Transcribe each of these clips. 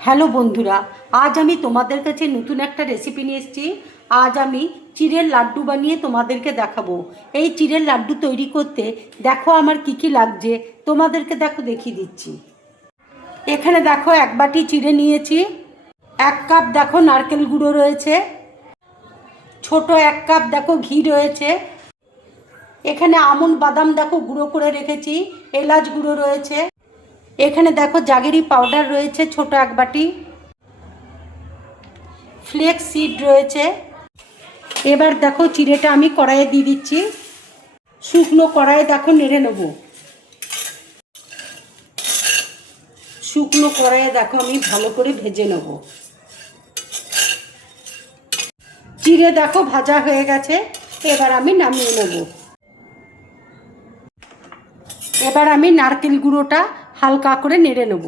Hello বন্ধুরা, আজ আমি তোমাদের কাছে নতুন একটা রেসিপি নিয়ে এসেছি। আজ আমি চিড়ের লাড্ডু বানিয়ে তোমাদেরকে দেখাবো। এই চিড়ের লাড্ডু তৈরি করতে দেখো আমার কি কি লাগছে, তোমাদেরকে দেখিয়ে দিচ্ছি। এখানে দেখো এক বাটি চিড়ে নিয়েছি, 1 কাপ দেখো নারকেল গুঁড়ো রয়েছে, ছোট 1 কাপ দেখো ঘি রয়েছে, এখানে আমন্ড বাদাম দেখো গুঁড়ো করে রেখেছি, এলাচ গুঁড়ো রয়েছে, এখানে দেখো জাগেরি পাউডার রয়েছে ছোট 1 বাটি, ফ্লেক্স সিড রয়েছে। এবার দেখো চিড়েটা আমি কড়াইয়ে দিয়ে দিচ্ছি, শুকনো কড়াইয়ে দেখো নেড়ে নেব। শুকনো কড়াইয়ে দেখো আমি ভালো করে ভেজে নেব। চিড়ে দেখো ভাজা হয়ে গেছে, এবার আমি নামিয়ে নেব। এবার আমি নারকেল গুঁড়োটা হালকা করে নেড়ে নেব।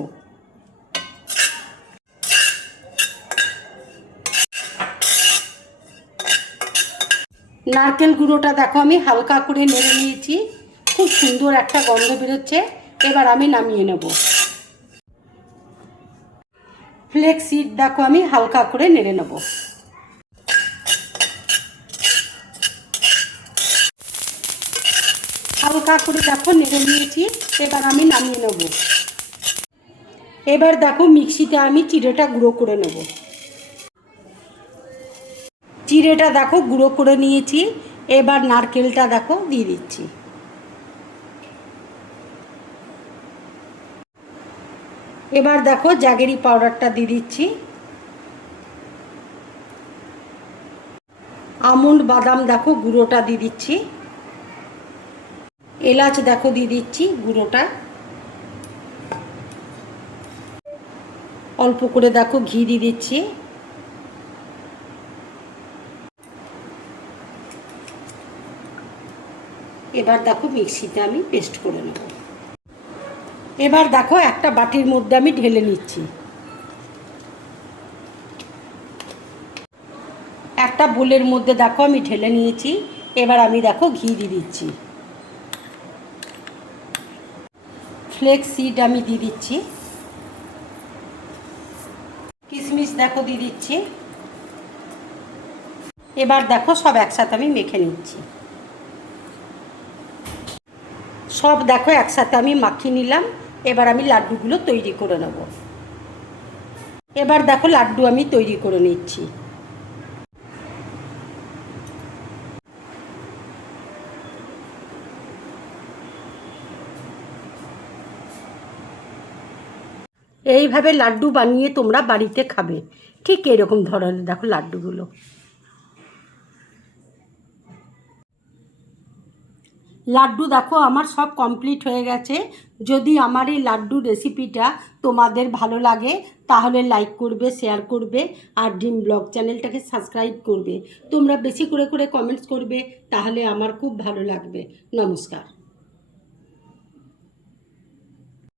নারকেল গুঁড়োটা দেখো আমি হালকা করে নেড়ে নিয়েছি, খুব সুন্দর একটা গন্ধ বেরোচ্ছে। এবার আমি নামিয়ে নেব। ফ্লেক্স সিড দেখো আমি হালকা করে নেড়ে নেব। হালকা করে দেখো নেড়ে নিয়েছি, এবার আমি নামিয়ে নেব। এবার দেখো মিক্সিতে আমি চিড়েটা গুঁড়ো করে নেব। চিড়েটা দেখো গুঁড়ো করে নিয়েছি, এবার নারকেলটা দেখো দিয়ে দিচ্ছি। এবার দেখো জাগেরি পাউডারটা দিয়ে দিচ্ছি, আমন্ড বাদাম দেখো গুঁড়োটা দিয়ে দিচ্ছি, এলাচ দেখো দিয়ে দিচ্ছি গুঁড়োটা, অল্প করে দেখো ঘি দিয়ে দিচ্ছি। এবার দেখো মিক্সিতে আমি পেস্ট করে নেব। এবার দেখো একটা বাটির মধ্যে আমি ঢেলে নিচ্ছি। একটা বোলের মধ্যে দেখো আমি ঢেলে নিয়েছি, এবার আমি দেখো ঘি দিয়ে দিচ্ছি, ফ্লেক্স সিড আমি দিয়ে দিচ্ছি, কিশমিশ দেখো দিয়ে দিচ্ছি। এবার দেখো সব একসাথে আমি মেখে নিচ্ছি। সব দেখো একসাথে আমি মাখিয়ে নিলাম। এবার আমি লাড্ডুগুলো তৈরি করে নেব। এবার দেখো লাড্ডু আমি তৈরি করে নিচ্ছি। এইভাবে লাড্ডু বানিয়ে তোমরা বাড়িতে খাবে, ঠিক এরকম ধরনের দেখো লাড্ডুগুলো। লাড্ডু দেখো আমার সব কমপ্লিট হয়ে গেছে। যদি আমার এই লাড্ডুর রেসিপিটা তোমাদের ভালো লাগে তাহলে লাইক করবে, শেয়ার করবে, আর ড্রিম ব্লগ চ্যানেলটাকে সাবস্ক্রাইব করবে। তোমরা বেশি করে কমেন্টস করবে, তাহলে আমার খুব ভালো লাগবে। নমস্কার।